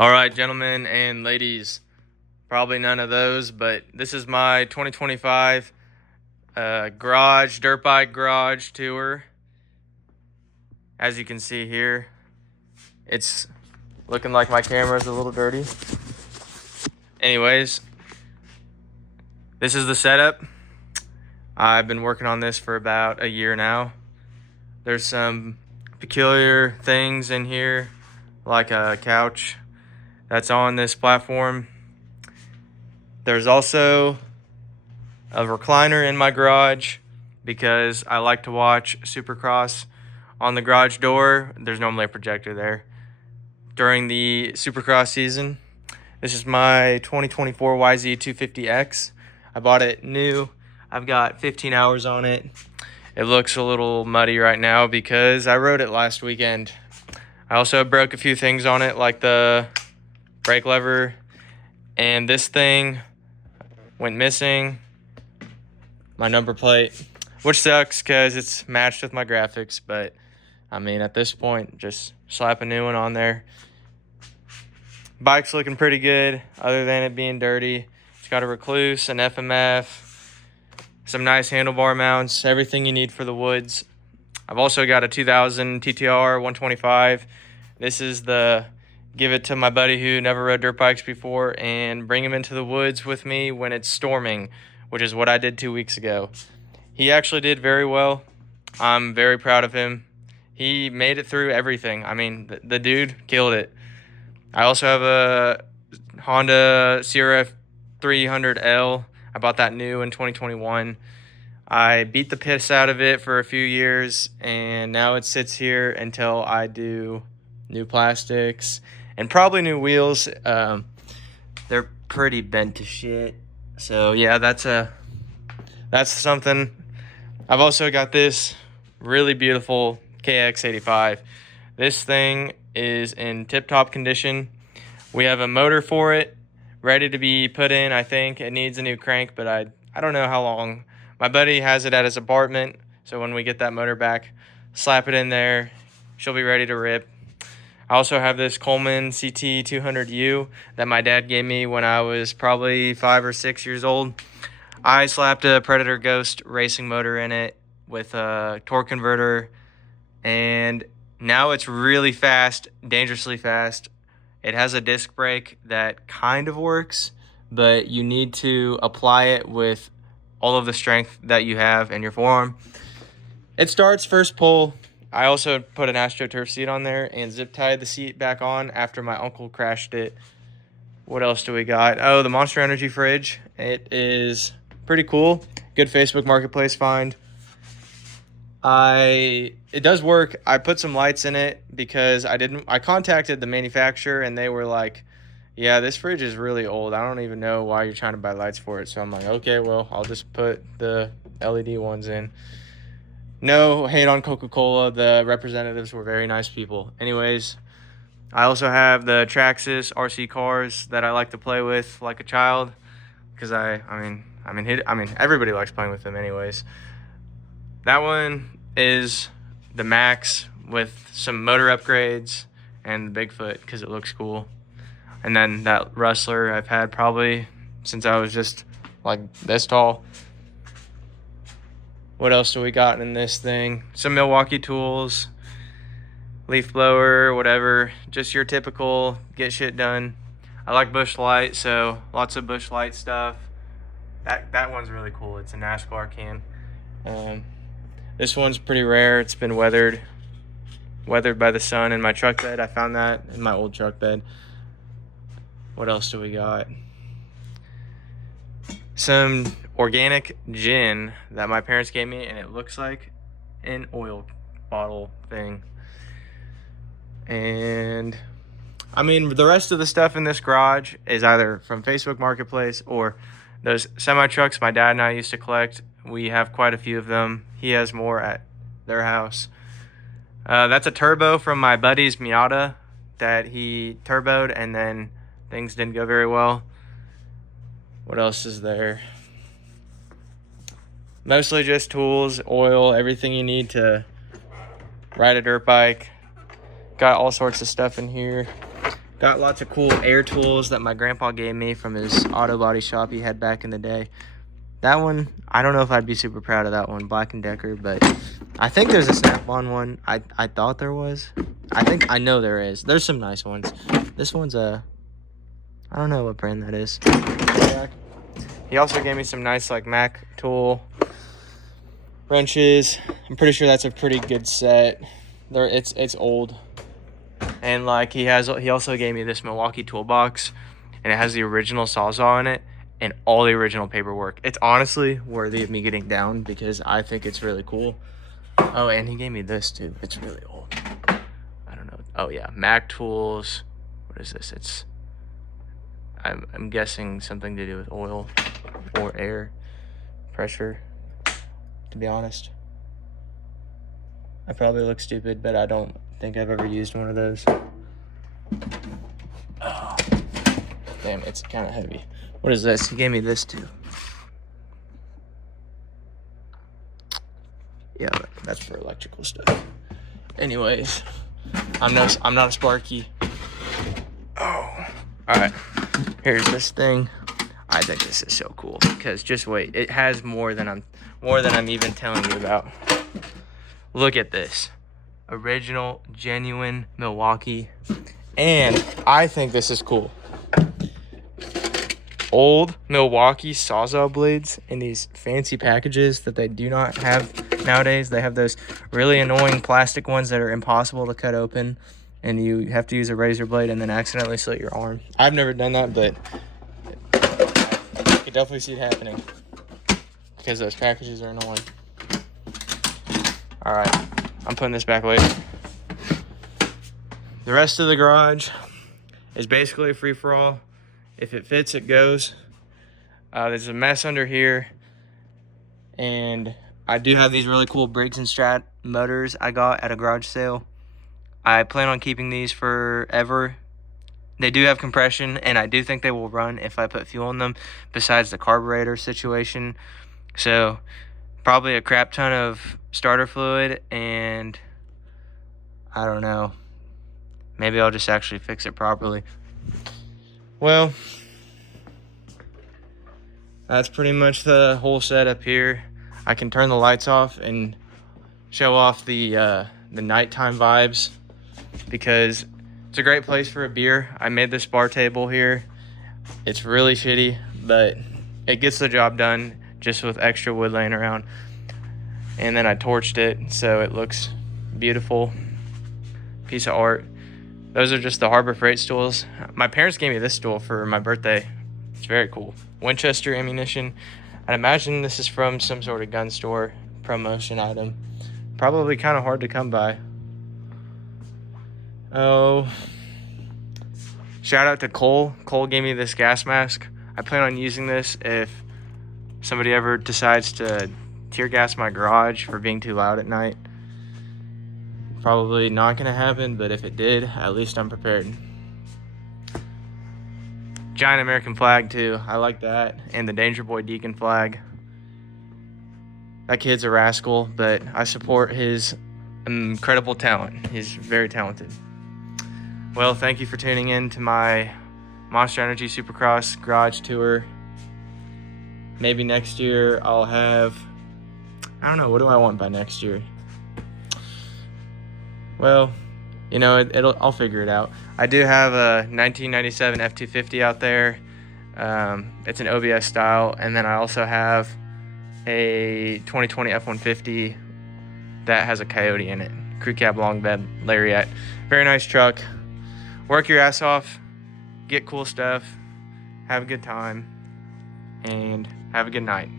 All right, gentlemen and ladies, probably none of those, but this is my 2025 dirt bike garage tour. As you can see here, it's looking like my camera's a little dirty. Anyways, this is the setup. I've been working on this for about a year now. There's some peculiar things in here, like a couch that's on this platform. There's also a recliner in my garage because I like to watch Supercross on the garage door. There's normally a projector there during the Supercross season. This is my 2024 YZ250X. I bought it new. I've got 15 hours on it. It looks a little muddy right now because I rode it last weekend. I also broke a few things on it, like the brake lever, and this thing went missing, my number plate, which sucks because it's matched with my graphics, but I mean, at this point, just slap a new one on there. Bike's looking pretty good other than it being dirty. It's got a recluse, an FMF, some nice handlebar mounts, everything you need for the woods. I've also got a 2000 TTR 125. This is the give it to my buddy who never rode dirt bikes before and bring him into the woods with me when it's storming, which is what I did 2 weeks ago. He actually did very well. I'm very proud of him. He made it through everything. I mean, the dude killed it. I also have a Honda CRF 300L. I bought that new in 2021. I beat the piss out of it for a few years, and now it sits here until I do new plastics and probably new wheels. They're pretty bent to shit. So yeah, that's something. I've also got this really beautiful KX85. This thing is in tip-top condition. We have a motor for it ready to be put in. I think it needs a new crank, but I don't know how long. My buddy has it at his apartment, so when we get that motor back, slap it in there, she'll be ready to rip. I also have this Coleman CT 200U that my dad gave me when I was probably 5 or 6 years old. I slapped a Predator Ghost racing motor in it with a torque converter, and now it's really fast, dangerously fast. It has a disc brake that kind of works, but you need to apply it with all of the strength that you have in your forearm. It starts first pull. I also put an AstroTurf seat on there and zip tied the seat back on after my uncle crashed it. What else do we got? Oh, the Monster Energy fridge. It is pretty cool. Good Facebook Marketplace find. It does work. I put some lights in it because I contacted the manufacturer and they were like, yeah, this fridge is really old. I don't even know why you're trying to buy lights for it. So I'm like, okay, well, I'll just put the LED ones in. No hate on Coca-Cola. The representatives were very nice people. Anyways, I also have the Traxxas RC cars that I like to play with like a child because I mean, everybody likes playing with them anyways. That one is the Max with some motor upgrades and the Bigfoot because it looks cool. And then that Rustler I've had probably since I was just like this tall. What else do we got in this thing? Some Milwaukee tools, leaf blower, whatever. Just your typical get shit done. I like Busch Light, so lots of Busch Light stuff. That one's really cool. It's a NASCAR can. This one's pretty rare. It's been weathered by the sun in my truck bed. I found that in my old truck bed. What else do we got? Some organic gin that my parents gave me, and it looks like an oil bottle thing. And I mean, the rest of the stuff in this garage is either from Facebook Marketplace or those semi trucks my dad and I used to collect. We have quite a few of them. He has more at their house. That's a turbo from my buddy's Miata that he turboed, and then things didn't go very well. What else is there? Mostly just tools, oil, everything you need to ride a dirt bike. Got all sorts of stuff in here. Got lots of cool air tools that my grandpa gave me from his auto body shop he had back in the day. That one, I don't know if I'd be super proud of that one, Black & Decker, but I think there's a Snap-on one. I thought there was. I know there is. There's some nice ones. This one's I don't know what brand that is. He also gave me some nice like Mac tool wrenches. I'm pretty sure that's a pretty good set. It's old. And like he also gave me this Milwaukee toolbox, and it has the original Sawzall in it and all the original paperwork. It's honestly worthy of me getting down because I think it's really cool. Oh, and he gave me this too. It's really old. I don't know. Oh yeah, Mac tools. What is this? I'm guessing something to do with oil or air pressure, to be honest. I probably look stupid, but I don't think I've ever used one of those. Oh, damn, it's kind of heavy. What is this? He gave me this too. Yeah, that's for electrical stuff. Anyways, I'm not a Sparky. Oh, all right. Here's this thing. I think this is so cool because just wait, it has more than I'm even telling you about. Look at this. Original, genuine Milwaukee. And I think this is cool. Old Milwaukee Sawzall blades in these fancy packages that they do not have nowadays. They have those really annoying plastic ones that are impossible to cut open, and you have to use a razor blade and then accidentally slit your arm. I've never done that, but I could definitely see it happening because those packages are annoying. All right, I'm putting this back later. The rest of the garage is basically a free-for-all. If it fits, it goes. There's a mess under here. And I do have these really cool Briggs & Strat motors I got at a garage sale. I plan on keeping these forever. They do have compression, and I do think they will run if I put fuel in them, besides the carburetor situation. So probably a crap ton of starter fluid, and I don't know. Maybe I'll just actually fix it properly. Well, that's pretty much the whole setup here. I can turn the lights off and show off the nighttime vibes because it's a great place for a beer. I made this bar table here. It's really shitty, but it gets the job done just with extra wood laying around. And then I torched it so it looks beautiful. Piece of art. Those are just the Harbor Freight stools. My parents gave me this stool for my birthday. It's very cool. Winchester ammunition. I'd imagine this is from some sort of gun store promotion item. Probably kind of hard to come by. Oh, shout out to Cole. Cole gave me this gas mask. I plan on using this if somebody ever decides to tear gas my garage for being too loud at night. Probably not gonna happen, but if it did, at least I'm prepared. Giant American flag too, I like that. And the Danger Boy Deacon flag. That kid's a rascal, but I support his incredible talent. He's very talented. Well, thank you for tuning in to my Monster Energy Supercross garage tour. Maybe next year I'll have, I don't know, what do I want by next year? Well, you know, I'll figure it out. I do have a 1997 F250 out there. It's an OBS style, and then I also have a 2020 F-150 that has a Coyote in it. Crew cab, long bed, lariat. Very nice truck. Work your ass off, get cool stuff, have a good time, and have a good night.